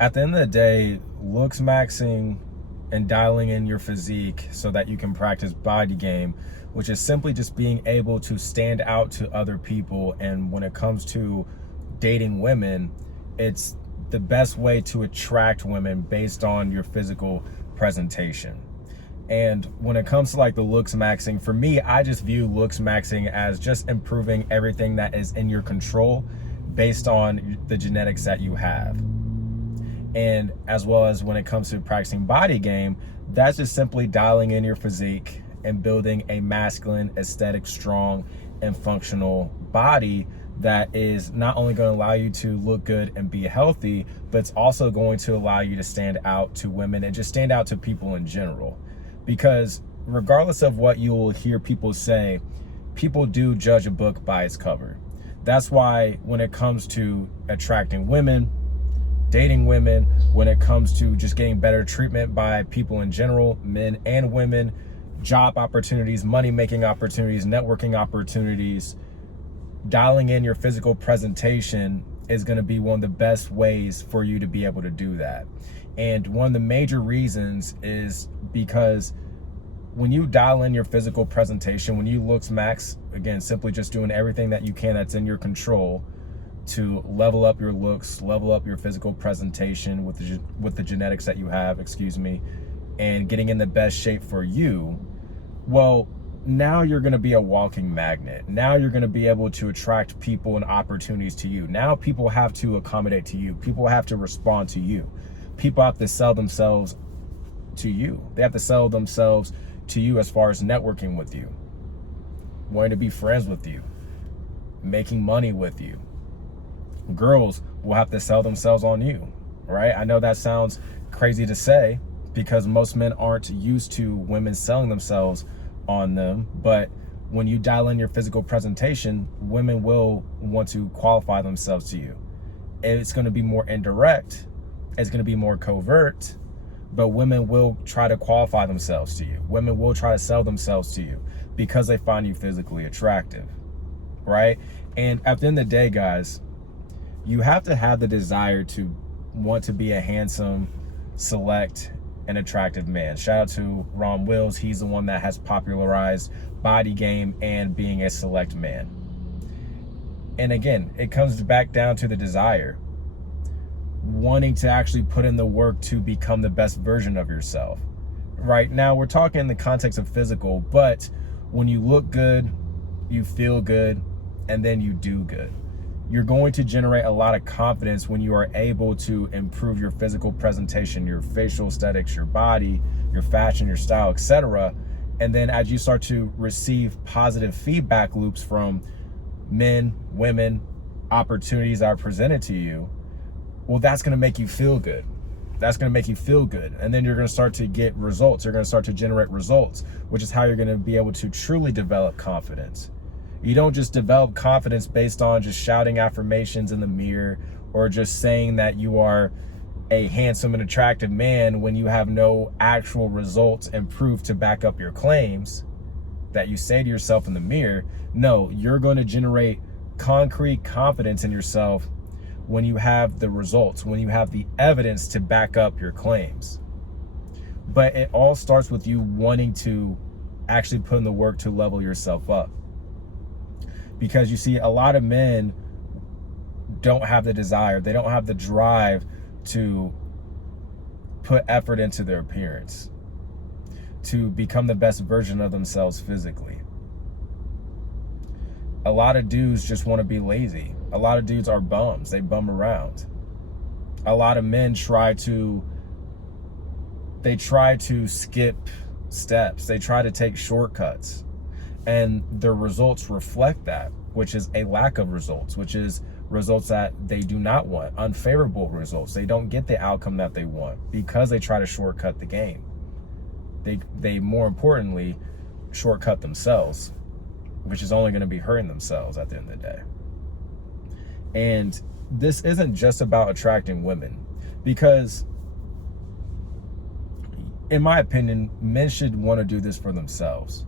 At the end of the day, looks maxing and dialing in your physique so that you can practice body game, which is simply just being able to stand out to other people. And when it comes to dating women, it's the best way to attract women based on your physical presentation. And when it comes to like the looks maxing, for me, I just view looks maxing as just improving everything that is in your control based on the genetics that you have. And as well as when it comes to practicing body game, that's just simply dialing in your physique and building a masculine, aesthetic, strong, and functional body that is not only going to allow you to look good and be healthy, but it's also going to allow you to stand out to women and just stand out to people in general. Because regardless of what you will hear people say, people do judge a book by its cover. That's why when it comes to attracting women, dating women, when it comes to just getting better treatment by people in general, men and women, job opportunities, money-making opportunities, networking opportunities, dialing in your physical presentation is going to be one of the best ways for you to be able to do that. And one of the major reasons is because when you dial in your physical presentation, when you looks max, again, simply just doing everything that you can that's in your control to level up your looks, level up your physical presentation with the genetics that you have, and getting in the best shape for you, well, now you're going to be a walking magnet. Now you're going to be able to attract people and opportunities to you. Now people have to accommodate to you. People have to respond to you. People have to sell themselves to you. They have to sell themselves to you as far as networking with you, wanting to be friends with you, making money with you. Girls will have to sell themselves on you, right? I know that sounds crazy to say because most men aren't used to women selling themselves on them, but when you dial in your physical presentation, women will want to qualify themselves to you. It's going to be more indirect, it's going to be more covert, but women will try to qualify themselves to you. Women will try to sell themselves to you because they find you physically attractive, right? And at the end of the day, guys, you have to have the desire to want to be a handsome, select, and attractive man. Shout out to Ron Wills. He's the one that has popularized body game and being a select man. And again, it comes back down to the desire. Wanting to actually put in the work to become the best version of yourself. Right now, we're talking in the context of physical, but when you look good, you feel good, and then you do good. You're going to generate a lot of confidence when you are able to improve your physical presentation, your facial aesthetics, your body, your fashion, your style, etc. And then as you start to receive positive feedback loops from men, women, opportunities that are presented to you, well, that's going to make you feel good. That's going to make you feel good. And then you're going to start to get results. You're going to start to generate results, which is how you're going to be able to truly develop confidence. You don't just develop confidence based on just shouting affirmations in the mirror or just saying that you are a handsome and attractive man when you have no actual results and proof to back up your claims that you say to yourself in the mirror. No, you're going to generate concrete confidence in yourself when you have the results, when you have the evidence to back up your claims. But it all starts with you wanting to actually put in the work to level yourself up. Because you see, a lot of men don't have the desire, they don't have the drive to put effort into their appearance, to become the best version of themselves physically. A lot of dudes just want to be lazy. A lot of dudes are bums, they bum around. A lot of men try to skip steps, they try to take shortcuts. And the results reflect that, which is a lack of results, which is results that they do not want, unfavorable results. They don't get the outcome that they want because they try to shortcut the game. They more importantly, shortcut themselves, which is only going to be hurting themselves at the end of the day. And this isn't just about attracting women, because in my opinion, men should want to do this for themselves.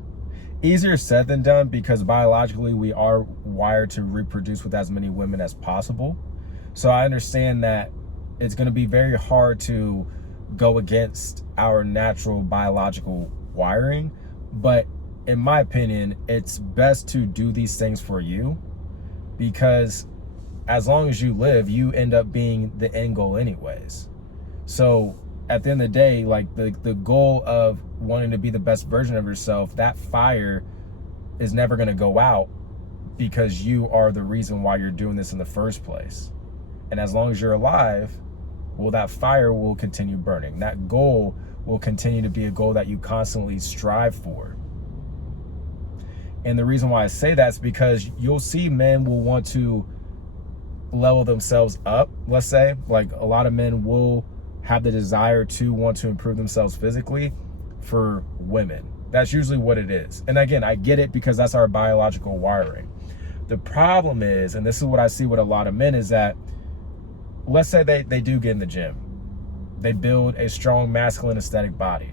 Easier said than done, because biologically we are wired to reproduce with as many women as possible. So I understand that it's going to be very hard to go against our natural biological wiring. But in my opinion, it's best to do these things for you, because as long as you live, you end up being the end goal anyways. So at the end of the day, like the goal of wanting to be the best version of yourself, that fire is never going to go out, because you are the reason why you're doing this in the first place. And as long as you're alive, well, that fire will continue burning. That goal will continue to be a goal that you constantly strive for. And the reason why I say that is because you'll see men will want to level themselves up, let's say. Like, a lot of men will have the desire to want to improve themselves physically for women. That's usually what it is. And again, I get it, because that's our biological wiring. The problem is, and this is what I see with a lot of men, is that let's say they do get in the gym. They build a strong masculine aesthetic body.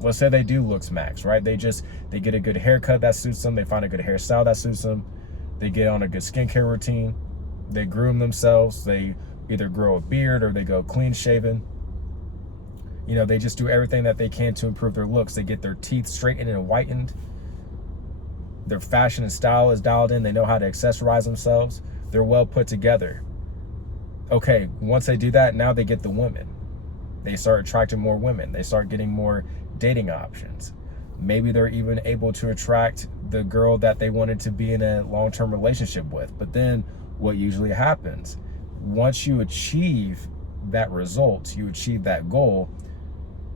Let's say they do looks max, right? They get a good haircut that suits them. They find a good hairstyle that suits them. They get on a good skincare routine. They groom themselves. They either grow a beard or they go clean shaven. You know, they just do everything that they can to improve their looks. They get their teeth straightened and whitened. Their fashion and style is dialed in. They know how to accessorize themselves. They're well put together. Okay, once they do that, now they get the women. They start attracting more women. They start getting more dating options. Maybe they're even able to attract the girl that they wanted to be in a long-term relationship with. But then what usually happens, once you achieve that result, you achieve that goal,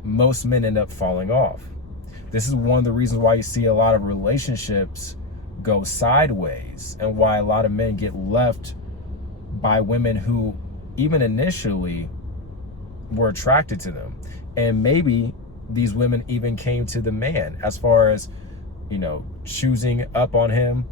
most men end up falling off. This is one of the reasons why you see a lot of relationships go sideways, and why a lot of men get left by women who even initially were attracted to them. And maybe these women even came to the man, as far as, you know, choosing up on him,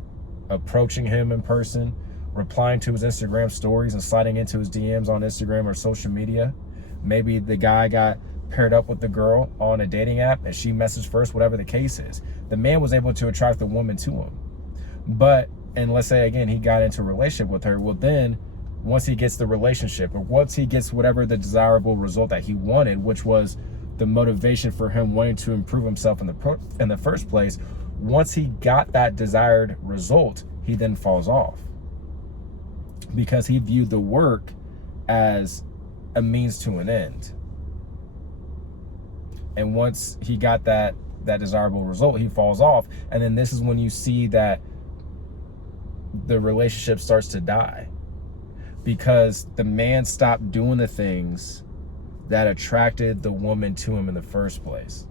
approaching him in person, replying to his Instagram stories and sliding into his DMs on Instagram or social media. Maybe the guy got paired up with the girl on a dating app and she messaged first, whatever the case is. The man was able to attract the woman to him. But, and let's say again, he got into a relationship with her. Well, then once he gets the relationship, or once he gets whatever the desirable result that he wanted, which was the motivation for him wanting to improve himself in the first place, once he got that desired result, he then falls off, because he viewed the work as a means to an end. And once he got that desirable result, he falls off. And then this is when you see that the relationship starts to die, because the man stopped doing the things that attracted the woman to him in the first place.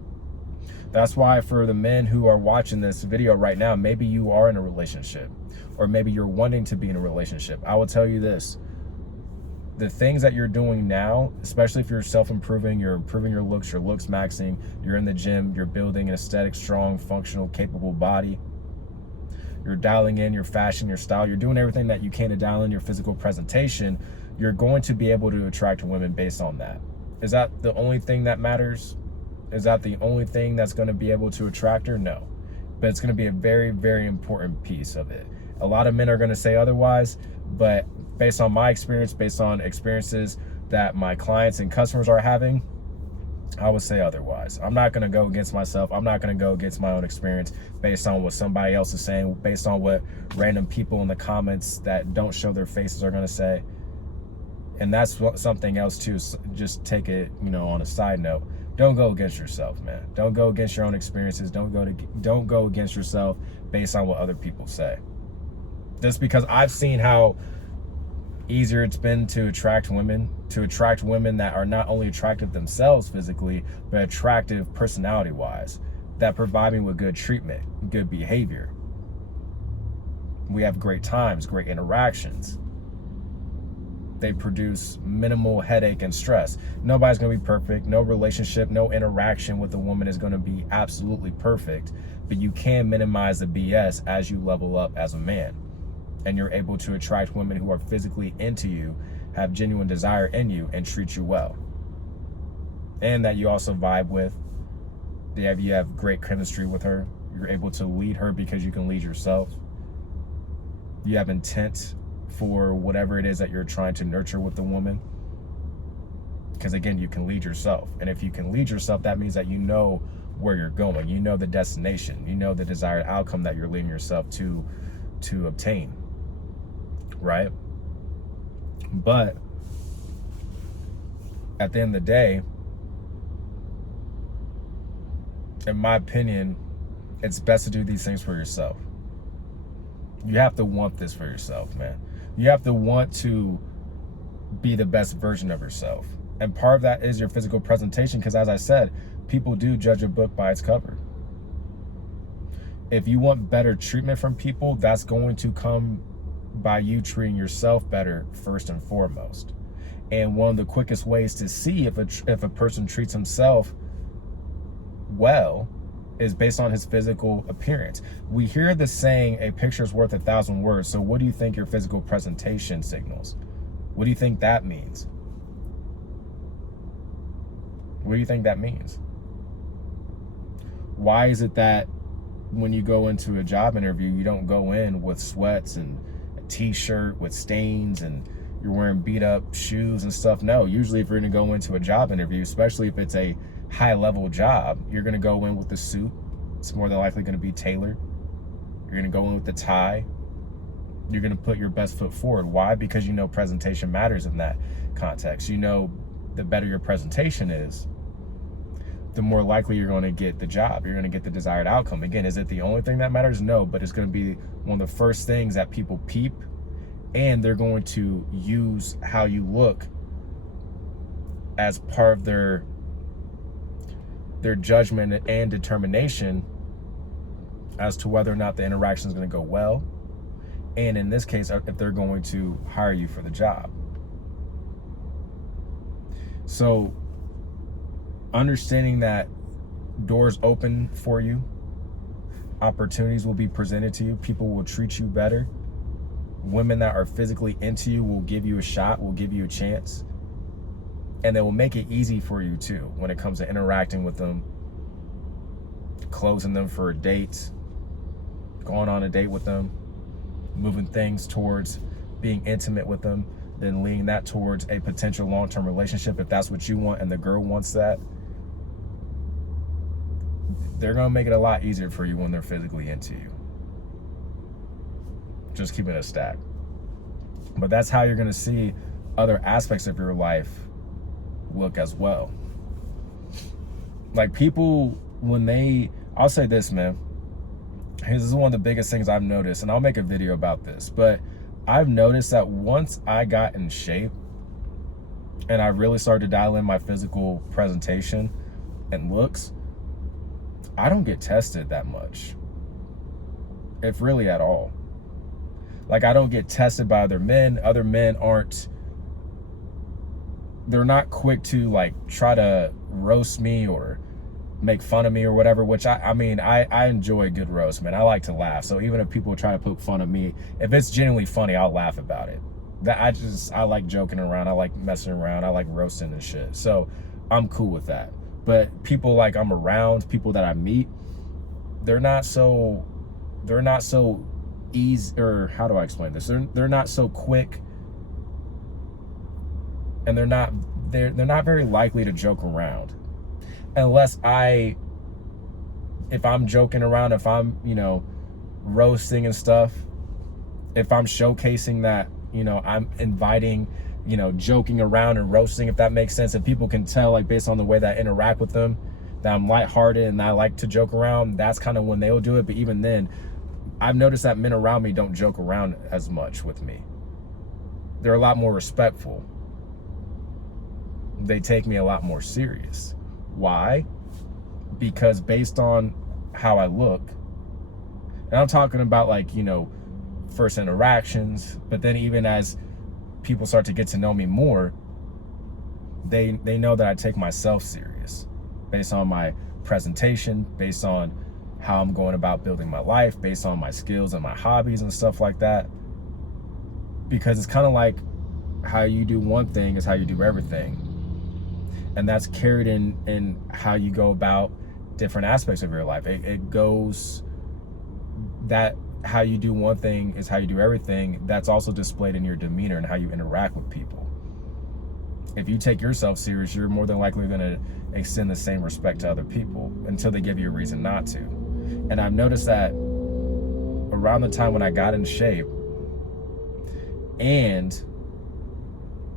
That's why, for the men who are watching this video right now, maybe you are in a relationship, or maybe you're wanting to be in a relationship. I will tell you this: the things that you're doing now, especially if you're self-improving, you're improving your looks maxing, you're in the gym, you're building an aesthetic, strong, functional, capable body, you're dialing in your fashion, your style, you're doing everything that you can to dial in your physical presentation, you're going to be able to attract women based on that. Is that the only thing that matters? Is that the only thing that's going to be able to attract her? No. But it's going to be a very, very important piece of it. A lot of men are going to say otherwise, but based on my experience, based on experiences that my clients and customers are having, I would say otherwise. I'm not going to go against myself. I'm not going to go against my own experience based on what somebody else is saying, based on what random people in the comments that don't show their faces are going to say. And that's something else too. Just take it, you know, on a side note. Don't go against yourself, man. Don't go against your own experiences. Don't go against yourself based on what other people say. Just because I've seen how easier it's been to attract women that are not only attractive themselves physically, but attractive personality-wise, that provide me with good treatment, good behavior. We have great times, great interactions. They produce minimal headache and stress. Nobody's going to be perfect. No relationship, no interaction with a woman is going to be absolutely perfect, but you can minimize the BS as you level up as a man. And you're able to attract women who are physically into you, have genuine desire in you, and treat you well. And that you also vibe with. You have great chemistry with her. You're able to lead her because you can lead yourself. You have intent for whatever it is that you're trying to nurture with the woman. Because again, you can lead yourself. And if you can lead yourself, that means that you know where you're going. You know the destination. You know the desired outcome that you're leading yourself to obtain. Right? But at the end of the day, in my opinion, it's best to do these things for yourself. You have to want this for yourself, man. You have to want to be the best version of yourself. And part of that is your physical presentation, because as I said, people do judge a book by its cover. If you want better treatment from people, that's going to come by you treating yourself better first and foremost. And one of the quickest ways to see if a person treats himself well is based on his physical appearance. We hear the saying, a picture's worth 1,000 words. So what do you think your physical presentation signals? What do you think that means? What do you think that means? Why is it that when you go into a job interview, you don't go in with sweats and a t-shirt with stains and you're wearing beat up shoes and stuff? No, usually if you're gonna go into a job interview, especially if it's a high level job, you're gonna go in with the suit. It's more than likely gonna be tailored. You're gonna go in with the tie. You're gonna put your best foot forward. Why? Because you know presentation matters in that context. You know the better your presentation is, the more likely you're going to get the job. You're going to get the desired outcome. Again, is it the only thing that matters? No, but it's going to be one of the first things that people peep, and they're going to use how you look as part of their judgment and determination as to whether or not the interaction is going to go well, and in this case, if they're going to hire you for the job. So understanding that doors open for you, opportunities will be presented to you, people will treat you better, women that are physically into you will give you a shot, will give you a chance, and they will make it easy for you too when it comes to interacting with them, closing them for a date, going on a date with them, moving things towards being intimate with them, then leading that towards a potential long-term relationship if that's what you want and the girl wants that. They're gonna make it a lot easier for you when they're physically into you. Just keeping it a stack. But that's how you're gonna see other aspects of your life look as well. Like people, I'll say this, man. This is one of the biggest things I've noticed, and I'll make a video about this, but I've noticed that once I got in shape and I really started to dial in my physical presentation and looks, I don't get tested that much, if really at all. Like I don't get tested by other men. Other men they're not quick to like try to roast me or make fun of me or whatever, which I mean, I enjoy a good roast, man. I like to laugh. So even if people try to poke fun of me, if it's genuinely funny, I'll laugh about it. I like joking around. I like messing around. I like roasting and shit. So I'm cool with that. But people like I'm around, people that I meet, they're not so easy, or how do I explain this? They're not so quick, and they're not very likely to joke around. Unless if I'm joking around, if I'm, roasting and stuff, if I'm showcasing that, I'm inviting, joking around and roasting, if that makes sense, and people can tell, like, based on the way that I interact with them, that I'm lighthearted and I like to joke around, that's kind of when they'll do it. But even then, I've noticed that men around me don't joke around as much with me. They're a lot more respectful. They take me a lot more serious. Why? Because based on how I look, and I'm talking about like, first interactions, but then even as people start to get to know me more, they know that I take myself serious based on my presentation, based on how I'm going about building my life, based on my skills and my hobbies and stuff like that. Because it's kind of like how you do one thing is how you do everything. And that's carried in how you go about different aspects of your life. It goes that how you do one thing is how you do everything. That's also displayed in your demeanor and how you interact with people. If you take yourself serious, you're more than likely going to extend the same respect to other people until they give you a reason not to. And I've noticed that around the time when I got in shape and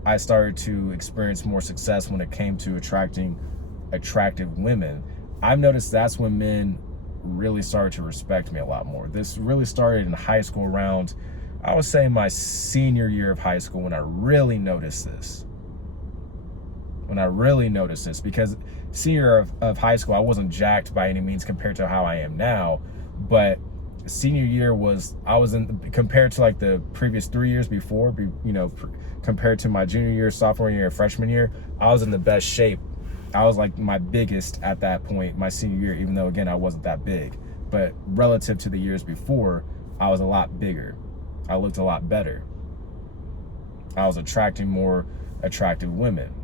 I started to experience more success when it came to attracting attractive women, I've noticed that's when men really started to respect me a lot more. This really started in high school around, I would say, my senior year of high school when I really noticed this. Because senior of high school, I wasn't jacked by any means compared to how I am now, but senior year compared to like the previous 3 years before, compared to my junior year, sophomore year, freshman year, I was in the best shape. I was like my biggest at that point, my senior year, even though again, I wasn't that big, but relative to the years before, I was a lot bigger. I looked a lot better. I was attracting more attractive women.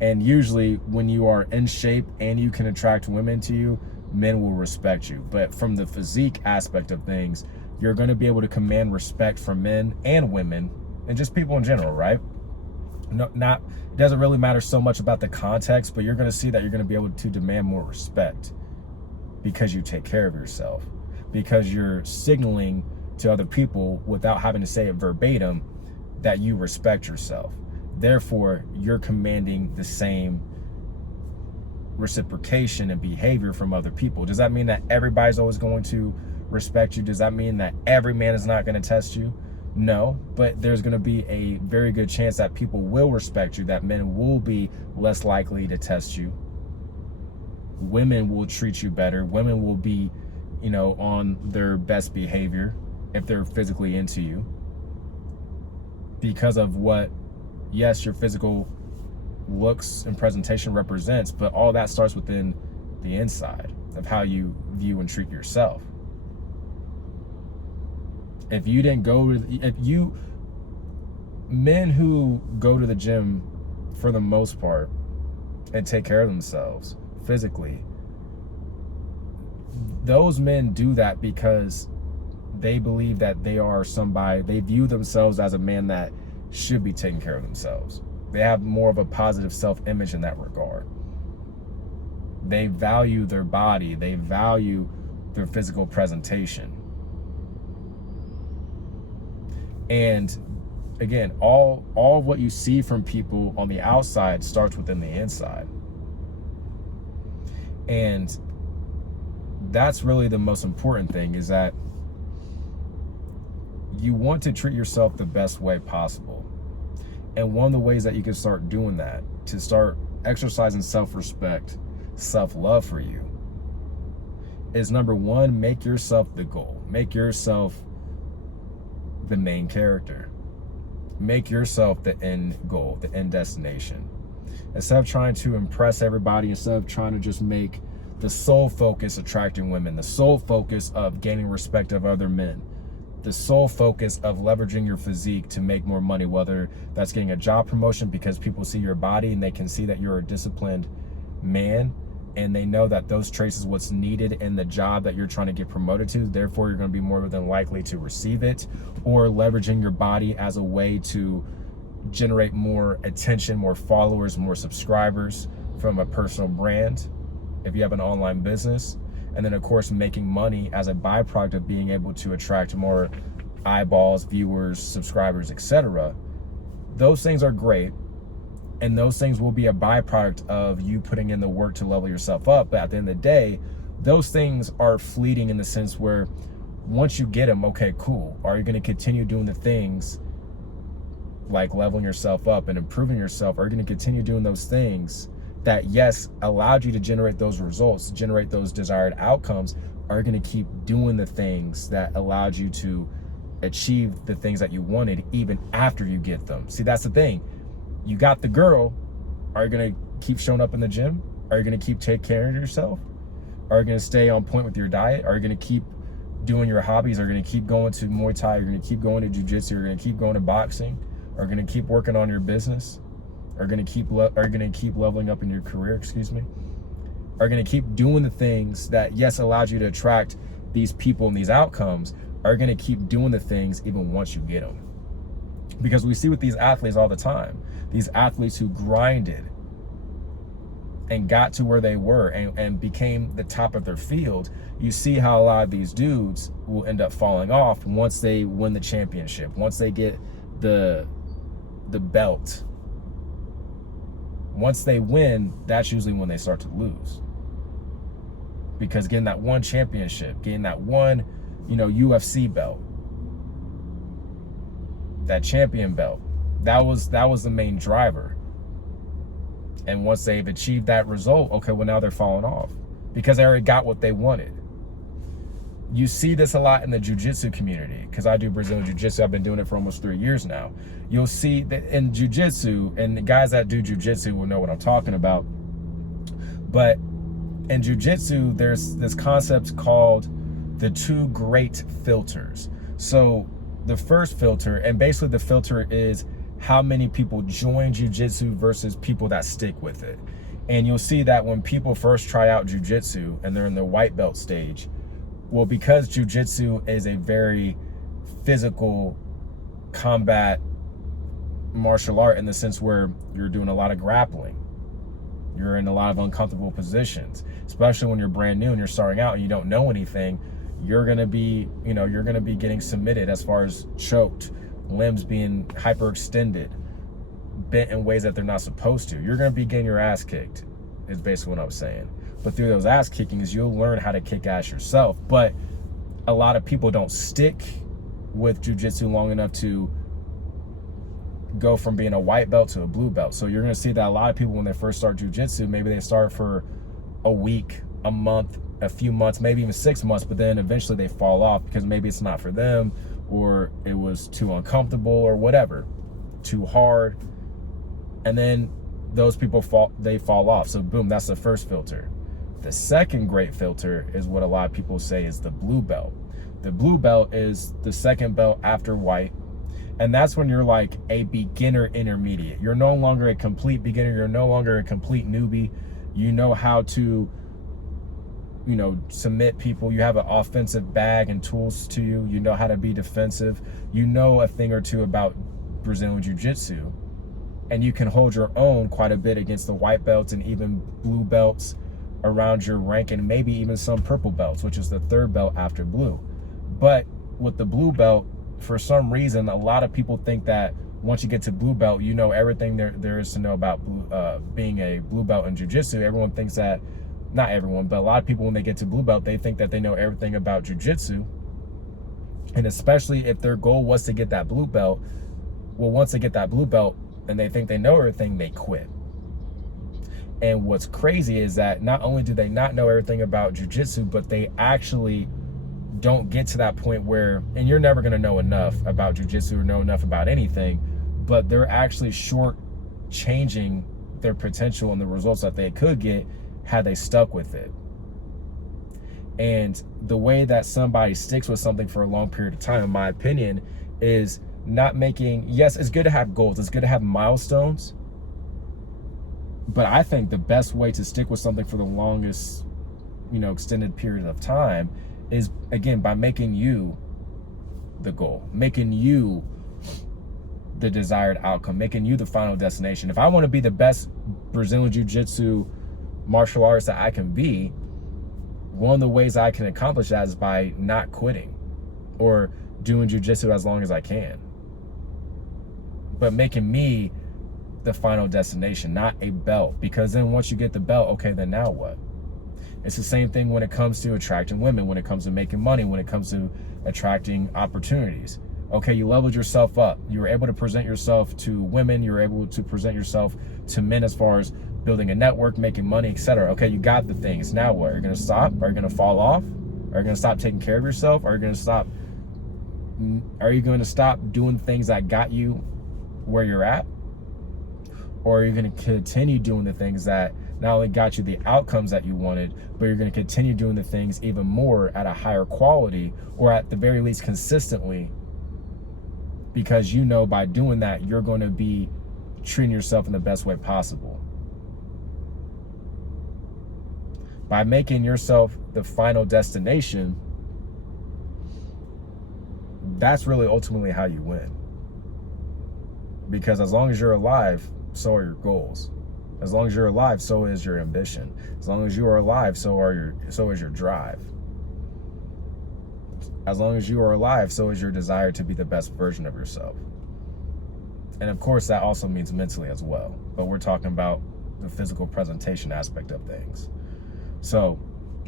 And usually when you are in shape and you can attract women to you, men will respect you. But from the physique aspect of things, you're going to be able to command respect from men and women and just people in general, right? It doesn't really matter so much about the context, but you're going to see that you're going to be able to demand more respect because you take care of yourself, because you're signaling to other people without having to say it verbatim that you respect yourself. Therefore, you're commanding the same reciprocation and behavior from other people. Does that mean that everybody's always going to respect you? Does that mean that every man is not going to test you? No, but there's going to be a very good chance that people will respect you, that men will be less likely to test you. Women will treat you better. Women will be, on their best behavior if they're physically into you because of what, yes, your physical looks and presentation represents, but all that starts within the inside of how you view and treat yourself. Men who go to the gym for the most part and take care of themselves physically, those men do that because they believe that they view themselves as a man that should be taking care of themselves. They have more of a positive self-image in that regard. They value their body. They value their physical presentation. And again, all of what you see from people on the outside starts within the inside. And that's really the most important thing, is that you want to treat yourself the best way possible. And one of the ways that you can start doing that, to start exercising self-respect, self-love for you, is number one, make yourself the goal. Make yourself the main character. Make yourself the end goal, the end destination. Instead of trying to impress everybody, instead of trying to just make the sole focus attracting women, the sole focus of gaining respect of other men, the sole focus of leveraging your physique to make more money, whether that's getting a job promotion because people see your body and they can see that you're a disciplined man and they know that those traits is what's needed in the job that you're trying to get promoted to, therefore you're going to be more than likely to receive it, or leveraging your body as a way to generate more attention, more followers, more subscribers from a personal brand if you have an online business. And then of course making money as a byproduct of being able to attract more eyeballs, viewers, subscribers, etc. Those things are great, and those things will be a byproduct of you putting in the work to level yourself up. But at the end of the day, those things are fleeting in the sense where once you get them, okay, cool. Are you going to continue doing the things like leveling yourself up and improving yourself? Are you going to continue doing those things that, yes, allowed you to generate those results, generate those desired outcomes? Are you going to keep doing the things that allowed you to achieve the things that you wanted even after you get them? See, that's the thing. You got the girl. Are you going to keep showing up in the gym? Are you going to keep taking care of yourself? Are you going to stay on point with your diet? Are you going to keep doing your hobbies? Are you going to keep going to Muay Thai? You're going to keep going to jiu-jitsu? You're going to keep going to boxing? Are you going to keep working on your business? Are you going to keep leveling up in your career? Excuse me. Are you going to keep doing the things that, yes, allowed you to attract these people and these outcomes? Are you going to keep doing the things even once you get them? Because we see with these athletes all the time. these athletes who grinded and got to where they were and became the top of their field, you see how a lot of these dudes will end up falling off once they win the championship, once they get the belt. Once they win, that's usually when they start to lose. Because getting that one championship, getting that one, UFC belt, that champion belt, that was the main driver. And once they've achieved that result, okay, well, now they're falling off because they already got what they wanted. You see this a lot in the jiu-jitsu community, because I do Brazilian jiu-jitsu. I've been doing it for almost 3 years now. You'll see that in jiu-jitsu, and the guys that do jiu-jitsu will know what I'm talking about, but in jiu-jitsu, there's this concept called the 2 great filters. So the first filter, and basically the filter is how many people join jiu-jitsu versus people that stick with it. And you'll see that when people first try out jiu-jitsu and they're in the white belt stage, well, because jiu-jitsu is a very physical combat martial art in the sense where you're doing a lot of grappling, you're in a lot of uncomfortable positions, especially when you're brand new and you're starting out and you don't know anything. You're gonna be getting submitted as far as choked, limbs being hyperextended, bent in ways that they're not supposed to. You're gonna be getting your ass kicked, is basically what I'm saying. But through those ass kickings, you'll learn how to kick ass yourself. But a lot of people don't stick with jiu-jitsu long enough to go from being a white belt to a blue belt. So you're gonna see that a lot of people, when they first start jiu-jitsu, maybe they start for a week, a month, a few months, maybe even 6 months, but then eventually they fall off because maybe it's not for them, or it was too uncomfortable, or whatever, too hard. And then those people fall off. So boom, that's the first filter. The second great filter is what a lot of people say is the blue belt. The blue belt is the second belt after white. And that's when you're like a beginner intermediate. You're no longer a complete beginner. You're no longer a complete newbie. You know how to, submit people. You have an offensive bag and tools to you. You know how to be defensive. You know a thing or two about Brazilian Jiu-Jitsu. And you can hold your own quite a bit against the white belts and even blue belts around your rank, and maybe even some purple belts, which is the third belt after blue. But with the blue belt, for some reason, a lot of people think that once you get to blue belt, you know everything there is to know about being a blue belt in jiu-jitsu. Everyone thinks that, not everyone, but a lot of people, when they get to blue belt, they think that they know everything about jiu-jitsu. And especially if their goal was to get that blue belt, well, once they get that blue belt and they think they know everything, they quit. And what's crazy is that not only do they not know everything about jiu-jitsu, but they actually don't get to that point where, and you're never going to know enough about jiu-jitsu or know enough about anything, but they're actually short-changing their potential and the results that they could get had they stuck with it. And the way that somebody sticks with something for a long period of time, in my opinion, is not making, yes, it's good to have goals, it's good to have milestones, but I think the best way to stick with something for the longest, extended period of time is, again, by making you the goal, making you the desired outcome, making you the final destination. If I want to be the best Brazilian Jiu-Jitsu martial artist that I can be, one of the ways I can accomplish that is by not quitting or doing jiu-jitsu as long as I can, but making me the final destination, not a belt. Because then once you get the belt, okay, then now what? It's the same thing when it comes to attracting women, when it comes to making money, when it comes to attracting opportunities. Okay, you leveled yourself up. You were able to present yourself to women. You were able to present yourself to men as far as building a network, making money, etc. Okay, you got the things. Now what? Are you going to stop? Are you going to fall off? Are you going to stop taking care of yourself? Are you going to stop doing things that got you where you're at? Or are you going to continue doing the things that not only got you the outcomes that you wanted, but you're going to continue doing the things even more at a higher quality, or at the very least consistently, because you know by doing that, you're going to be treating yourself in the best way possible. By making yourself the final destination, that's really ultimately how you win. Because as long as you're alive, so are your goals. As long as you're alive, so is your ambition. As long as you are alive, so is your drive. As long as you are alive, so is your desire to be the best version of yourself. And of course, that also means mentally as well. But we're talking about the physical presentation aspect of things. So,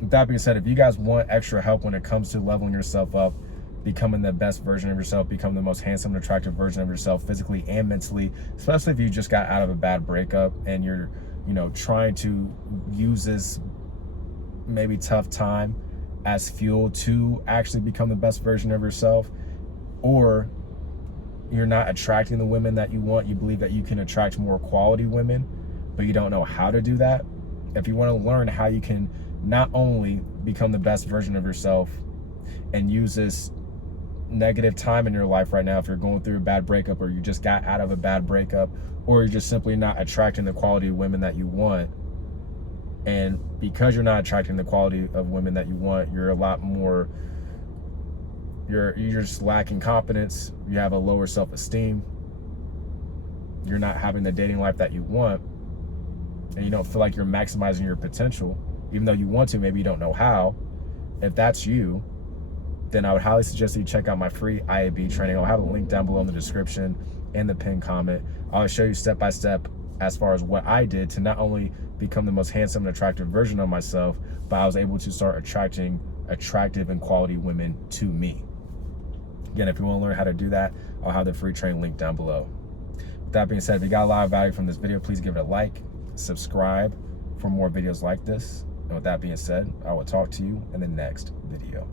with that being said, if you guys want extra help when it comes to leveling yourself up, becoming the best version of yourself, become the most handsome and attractive version of yourself physically and mentally, especially if you just got out of a bad breakup and you're, trying to use this maybe tough time as fuel to actually become the best version of yourself, or you're not attracting the women that you want, you believe that you can attract more quality women, but you don't know how to do that. If you want to learn how you can not only become the best version of yourself and use this negative time in your life right now, if you're going through a bad breakup, or you just got out of a bad breakup, or you're just simply not attracting the quality of women that you want, and because you're not attracting the quality of women that you want, you're just lacking confidence, you have a lower self-esteem, you're not having the dating life that you want, and you don't feel like you're maximizing your potential, even though you want to, maybe you don't know how. If that's you, then I would highly suggest that you check out my free IAB training. I'll have a link down below in the description and the pinned comment. I'll show you step by step as far as what I did to not only become the most handsome and attractive version of myself, but I was able to start attracting attractive and quality women to me. Again, if you want to learn how to do that, I'll have the free training link down below. With that being said, if you got a lot of value from this video, please give it a like, subscribe for more videos like this. And with that being said, I will talk to you in the next video.